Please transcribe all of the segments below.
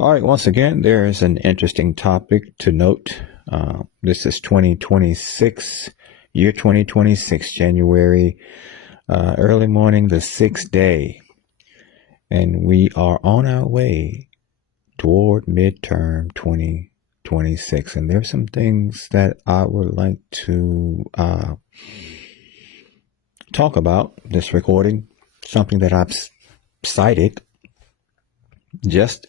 All right, once again, there is an interesting topic to note. This is 2026, year 2026, January, early morning, the 6th day. And we are on our way toward midterm 2026. And there's some things that I would like to talk about this recording, something that I've cited just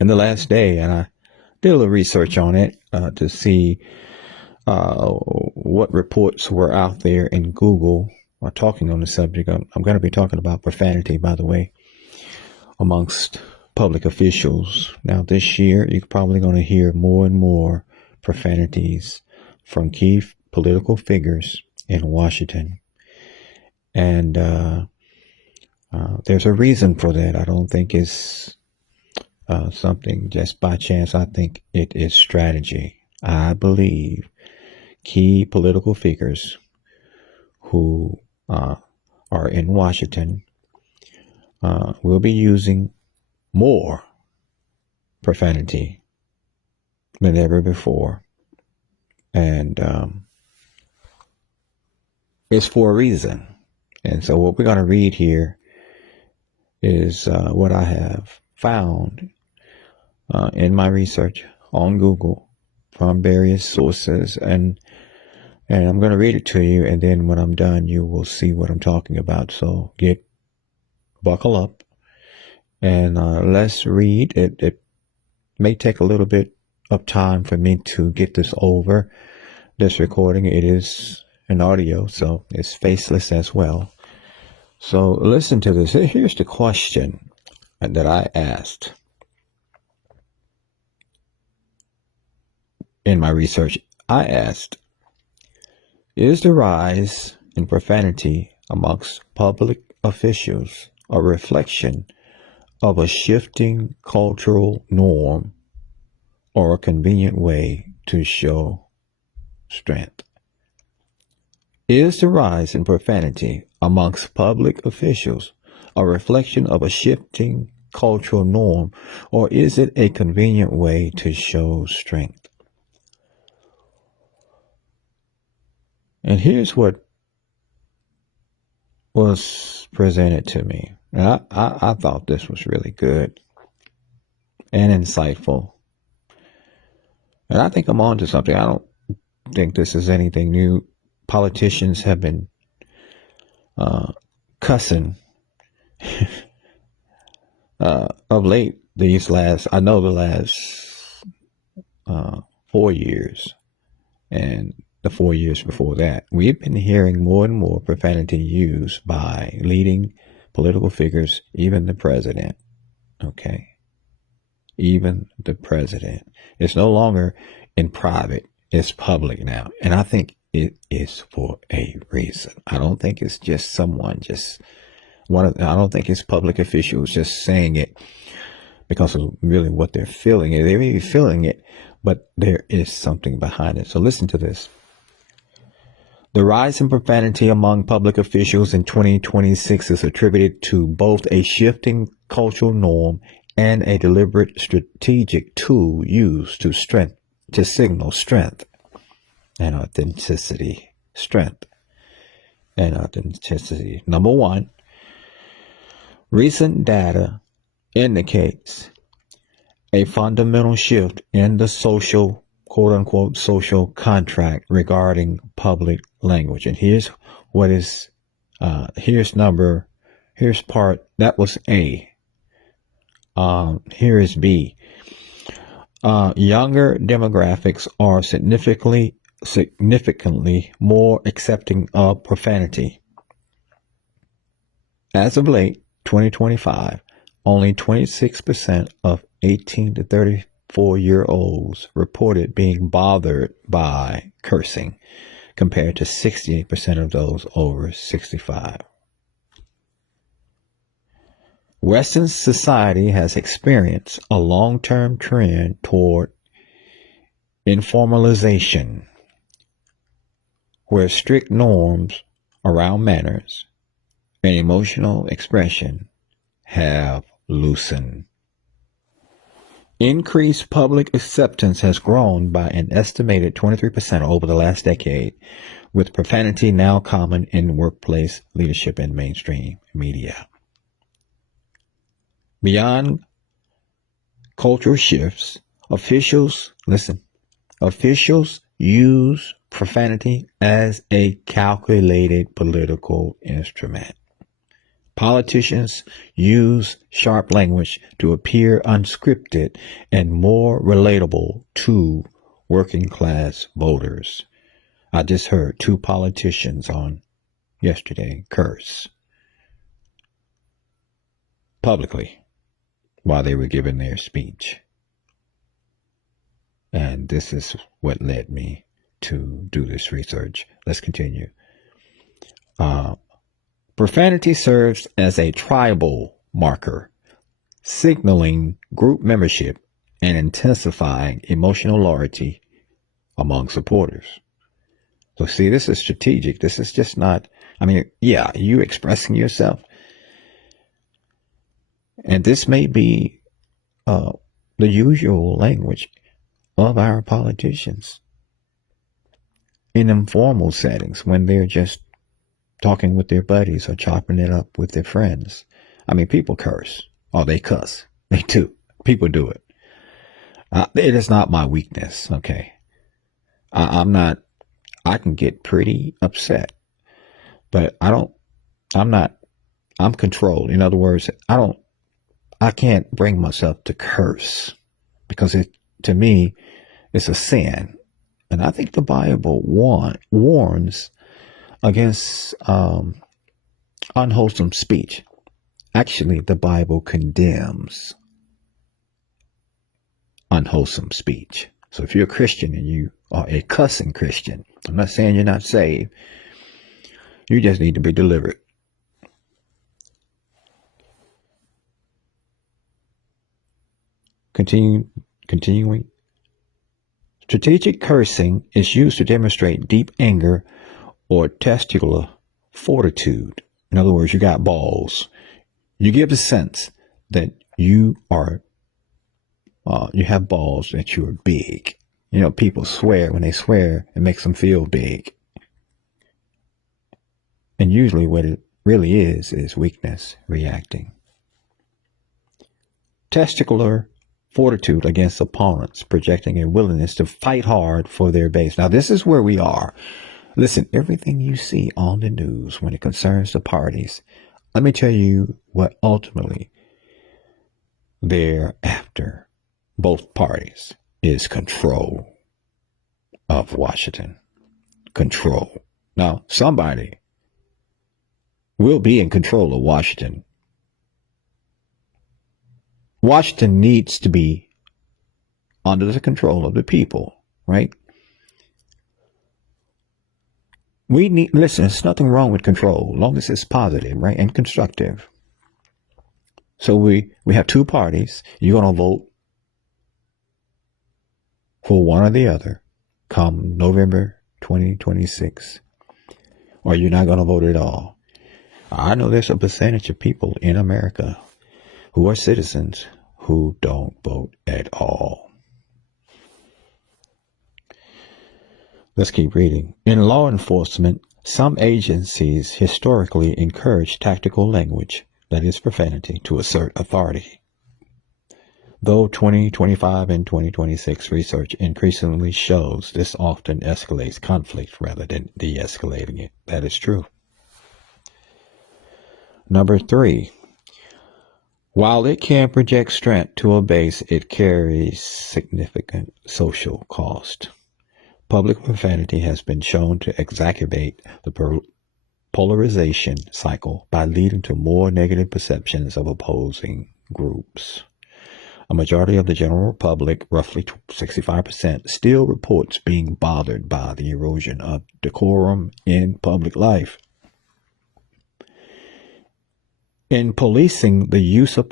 in the last day, and I did a little research on it to see what reports were out there in Google talking on the subject. I'm going to be talking about profanity, by the way, amongst public officials. Now, this year, you're probably going to hear more and more profanities from key political figures in Washington. And there's a reason for that. I don't think it's something just by chance. I think it is strategy. I believe key political figures who are in Washington will be using more profanity than ever before. And it's for a reason. And so what we're going to read here is what I have found in my research on Google from various sources, and I'm going to read it to you, and then when I'm done, you will see what I'm talking about. So buckle up, and let's read. It may take a little bit of time for me to get this over, this recording. It is an audio, so it's faceless as well. So listen to this. Here's the question that I asked in my research. I asked, is the rise in profanity amongst public officials a reflection of a shifting cultural norm or a convenient way to show strength? Is the rise in profanity amongst public officials a reflection of a shifting cultural norm, or is it a convenient way to show strength? And here's what was presented to me. And I thought this was really good and insightful. And I think I'm on to something. I don't think this is anything new. Politicians have been cussing of late, the last 4 years and the 4 years before that. We've been hearing more and more profanity used by leading political figures, even the president. Okay. Even the president. It's no longer in private. It's public now. And I think it is for a reason. I don't think it's just someone I don't think it's public officials just saying it because of really what they're feeling. They may be feeling it, but there is something behind it. So listen to this. The rise in profanity among public officials in 2026 is attributed to both a shifting cultural norm and a deliberate strategic tool used to signal strength and authenticity. Strength and authenticity. Number one, recent data indicates a fundamental shift in the social, quote unquote, social contract regarding public language. And here's part, that was A. Here is B. Younger demographics are significantly more accepting of profanity. As of late, 2025, only 26% of 18 to 34-year-olds reported being bothered by cursing, compared to 68% of those over 65. Western society has experienced a long-term trend toward informalization, where strict norms around manners and emotional expression have loosened. Increased public acceptance has grown by an estimated 23% over the last decade, with profanity now common in workplace leadership and mainstream media. Beyond cultural shifts, officials use profanity as a calculated political instrument. Politicians use sharp language to appear unscripted and more relatable to working class voters. I just heard two politicians on yesterday curse publicly while they were giving their speech. And this is what led me to do this research. Let's continue. Profanity serves as a tribal marker, signaling group membership and intensifying emotional loyalty among supporters. So see, this is strategic. This is just not, you expressing yourself. And this may be the usual language of our politicians in informal settings when they're just talking with their buddies or chopping it up with their friends. People curse or they cuss. They do. People do it. It is not my weakness. Okay. I can get pretty upset, but I'm controlled. In other words, I can't bring myself to curse because to me, it's a sin. And I think the Bible warns against unwholesome speech. Actually, the Bible condemns unwholesome speech. So if you're a Christian and you are a cussing Christian, I'm not saying you're not saved. You just need to be delivered. Continuing. Strategic cursing is used to demonstrate deep anger or testicular fortitude. In other words, you got balls. You give a sense that you have balls, that you are big. People swear. When they swear, it makes them feel big. And usually what it really is weakness reacting. Testicular fortitude against opponents, projecting a willingness to fight hard for their base. Now, this is where we are. Listen, everything you see on the news when it concerns the parties, let me tell you what ultimately they're after, both parties, is control of Washington. Control. Now, somebody will be in control of Washington. Washington needs to be under the control of the people, right? Listen, there's nothing wrong with control, as long as it's positive, right, and constructive. So we have two parties. You're going to vote for one or the other come November 2026, or you're not going to vote at all. I know there's a percentage of people in America who are citizens who don't vote at all. Let's keep reading. In law enforcement, some agencies historically encourage tactical language, that is profanity, to assert authority. Though 2025 and 2026 research increasingly shows this often escalates conflict rather than de-escalating it. That is true. Number 3. While it can project strength to a base, it carries significant social cost. Public profanity has been shown to exacerbate the polarization cycle by leading to more negative perceptions of opposing groups. A majority of the general public, roughly 65%, still reports being bothered by the erosion of decorum in public life. In policing, the use of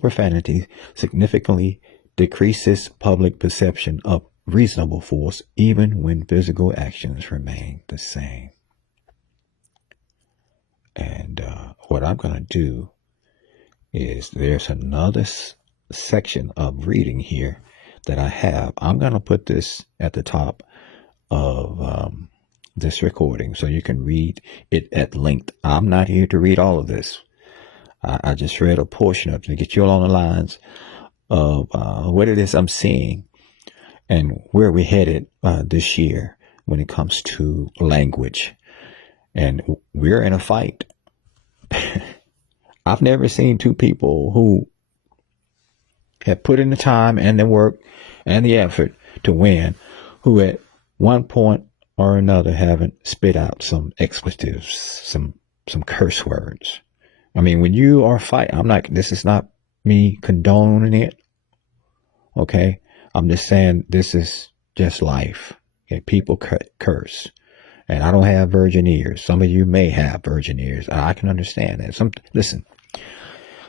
profanity significantly decreases public perception of reasonable force, even when physical actions remain the same. And what I'm going to do is there's another section of reading here that I have. I'm going to put this at the top of this recording so you can read it at length. I'm not here to read all of this. I just read a portion of it to get you along the lines of what it is I'm seeing and where we're headed this year when it comes to language. And we're in a fight. I've never seen two people who have put in the time and the work and the effort to win, who at one point or another haven't spit out some expletives, some curse words. I mean, when you are fighting, this is not me condoning it. Okay. I'm just saying this is just life. Okay. People curse. And I don't have virgin ears. Some of you may have virgin ears. I can understand that. Listen,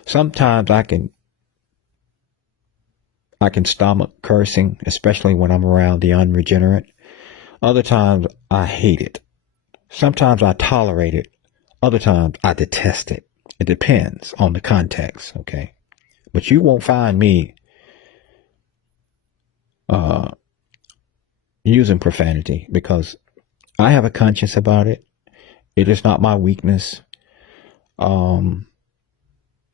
sometimes I can stomach cursing, especially when I'm around the unregenerate. Other times I hate it. Sometimes I tolerate it. Other times I detest it. It depends on the context, okay? But you won't find me using profanity because I have a conscience about it. It is not my weakness. Have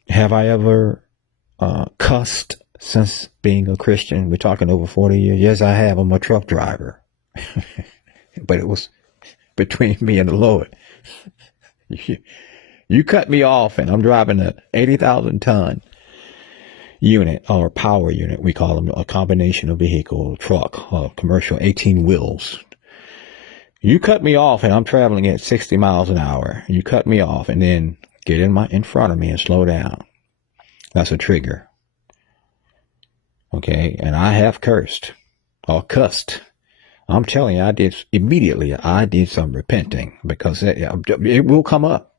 I ever cussed since being a Christian? We're talking over 40 years. Yes, I have. I'm a truck driver. But it was between me and the Lord. You cut me off and I'm driving a 80,000 ton unit or power unit. We call them a combination of vehicle, truck, commercial, 18 wheels. You cut me off and I'm traveling at 60 miles an hour. You cut me off and then get in front of me and slow down. That's a trigger. Okay. And I have cursed or cussed. I'm telling you, I did some repenting because it will come up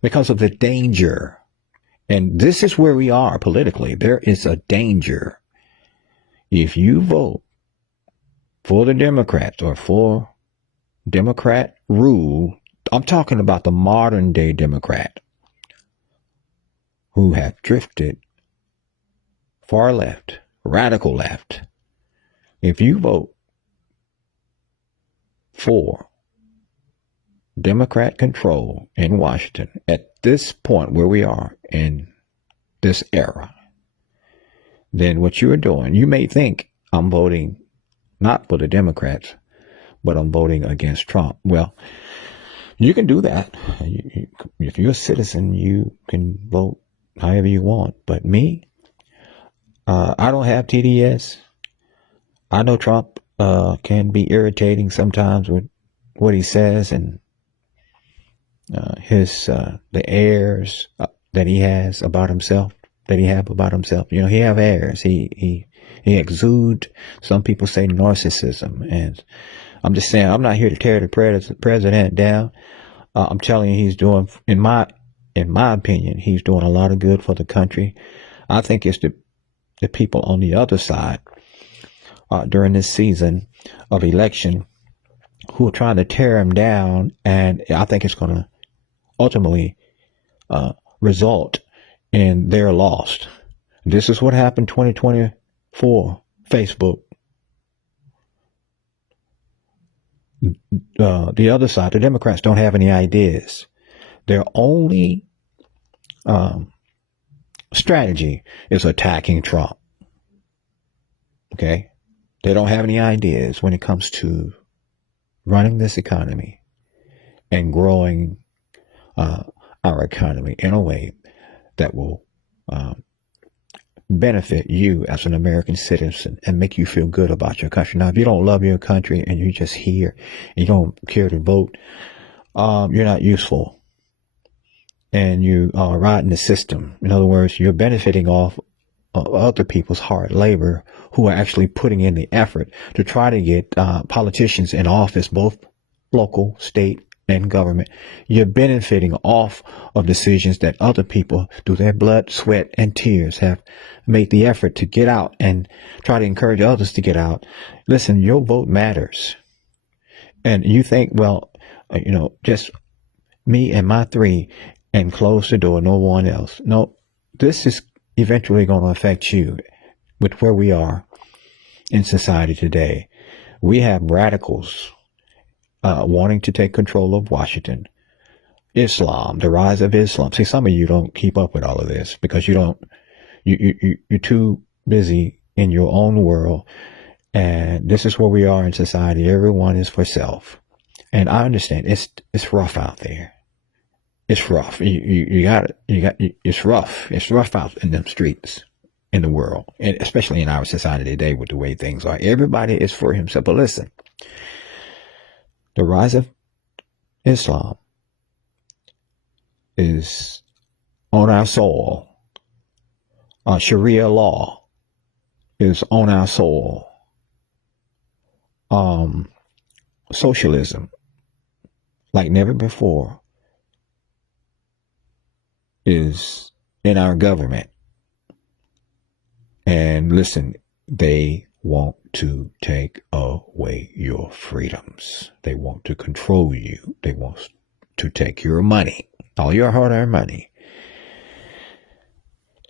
because of the danger. And this is where we are politically. There is a danger. If you vote for the Democrats or for Democrat rule, I'm talking about the modern day Democrat who have drifted far left, radical left. If you vote for Democrat control in Washington at this point where we are in this era, then what you're doing, you may think I'm voting not for the Democrats, but I'm voting against Trump. Well, you can do that. If you're a citizen, you can vote however you want. But me, I don't have TDS. I know Trump can be irritating sometimes with what he says and the airs that he has about himself. You know, he have airs. He exude. Some people say narcissism, and I'm just saying I'm not here to tear the president down. I'm telling you, he's doing, in my opinion, he's doing a lot of good for the country. I think it's the people on the other side during this season of election who are trying to tear him down, and I think it's going to ultimately result in their loss. This is what happened 2024 Facebook. The other side, the Democrats, don't have any ideas. Their only strategy is attacking Trump. Okay? They don't have any ideas when it comes to running this economy and growing our economy in a way that will benefit you as an American citizen and make you feel good about your country. Now, if you don't love your country and you're just here and you don't care to vote, you're not useful. And you are riding the system. In other words, you're benefiting off of other people's hard labor who are actually putting in the effort to try to get politicians in office, both local, state, and government. You're benefiting off of decisions that other people, through their blood, sweat, and tears, have made the effort to get out and try to encourage others to get out. Listen, your vote matters. And you think, well, just me and my three and close the door, no one else. No, this is eventually going to affect you with where we are in society today. We have radicals wanting to take control of Washington. Islam, the rise of Islam. See, some of you don't keep up with all of this because you're too busy in your own world. And this is where we are in society. Everyone is for self. And I understand it's rough out there. It's rough. It's rough. It's rough out in them streets in the world, and especially in our society today with the way things are. Everybody is for himself. But listen, the rise of Islam is on our soil. Sharia law is on our soil. Socialism, like never before, is in our government. And listen, they want to take away your freedoms. They want to control you. They want to take your money, all your hard-earned money,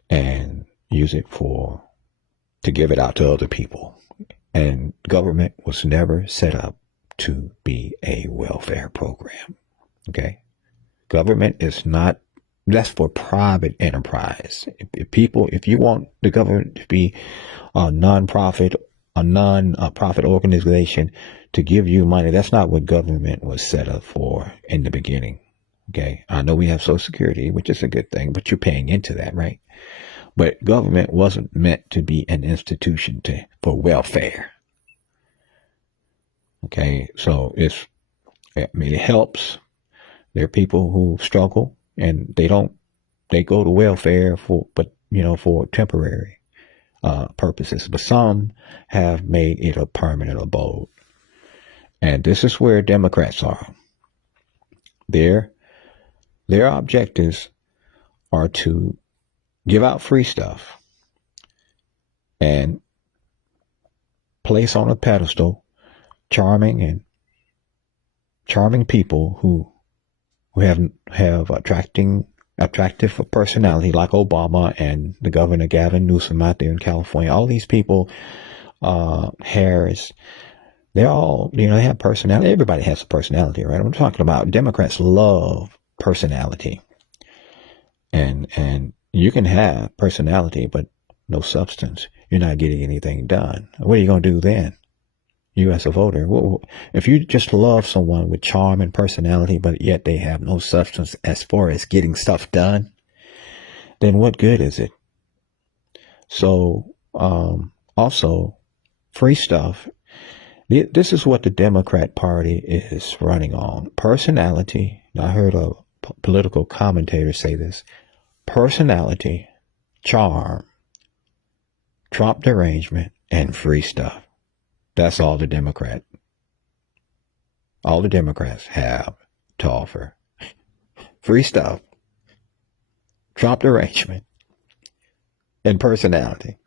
and use it to give it out to other people. And government was never set up to be a welfare program. Okay? Government is not, that's for private enterprise. If you want the government to be a non-profit organization to give you money, that's not what government was set up for in the beginning. Okay? I know we have Social Security, which is a good thing, but you're paying into that, right? But government wasn't meant to be an institution for welfare. Okay, so it helps. There are people who struggle and they go to welfare for temporary purposes. But some have made it a permanent abode. And this is where Democrats are. Their objectives are to give out free stuff and place on a pedestal charming people who have attractive personality, like Obama and the Governor Gavin Newsom out there in California. All these people, Harris, they're all, they have personality. Everybody has a personality, right? I'm talking about Democrats love personality. And you can have personality, but no substance. You're not getting anything done. What are you going to do then? You as a voter, if you just love someone with charm and personality, but yet they have no substance as far as getting stuff done, then what good is it? So, also, free stuff. This is what the Democrat Party is running on. Personality. I heard a political commentator say this. Personality, charm, Trump derangement, and free stuff. That's all the Democrats have to offer. Free stuff, Trump derangement, and personality.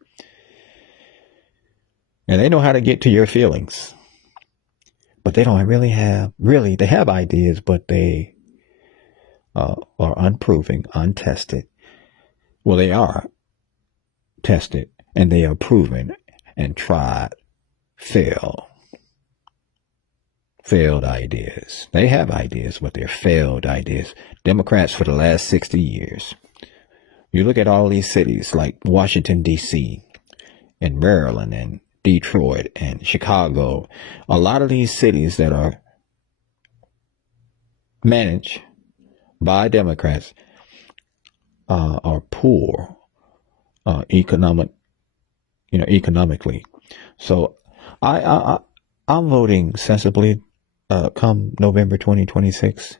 And they know how to get to your feelings. But they don't they have ideas, but they are unproven, untested. Well, they are tested, and they are proven and tried. Failed ideas. They have ideas, but they're failed ideas. Democrats for the last 60 years. You look at all these cities like Washington, D.C., and Maryland, and Detroit, and Chicago. A lot of these cities that are managed by Democrats are poor economically. So I'm voting sensibly come November 2026,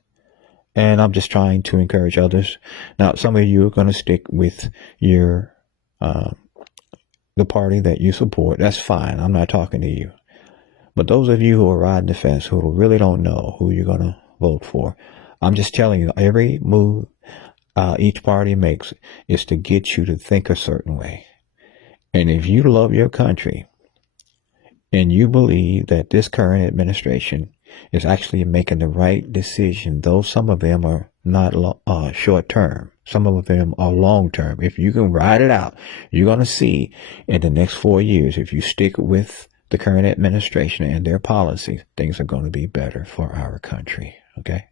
and I'm just trying to encourage others. Now, some of you are going to stick with your the party that you support. That's fine. I'm not talking to you. But those of you who are riding the fence, who really don't know who you're going to vote for, I'm just telling you, every move each party makes is to get you to think a certain way. And if you love your country, and you believe that this current administration is actually making the right decision, though some of them are not short term. Some of them are long term. If you can ride it out, you're going to see in the next 4 years, if you stick with the current administration and their policies, things are going to be better for our country. Okay?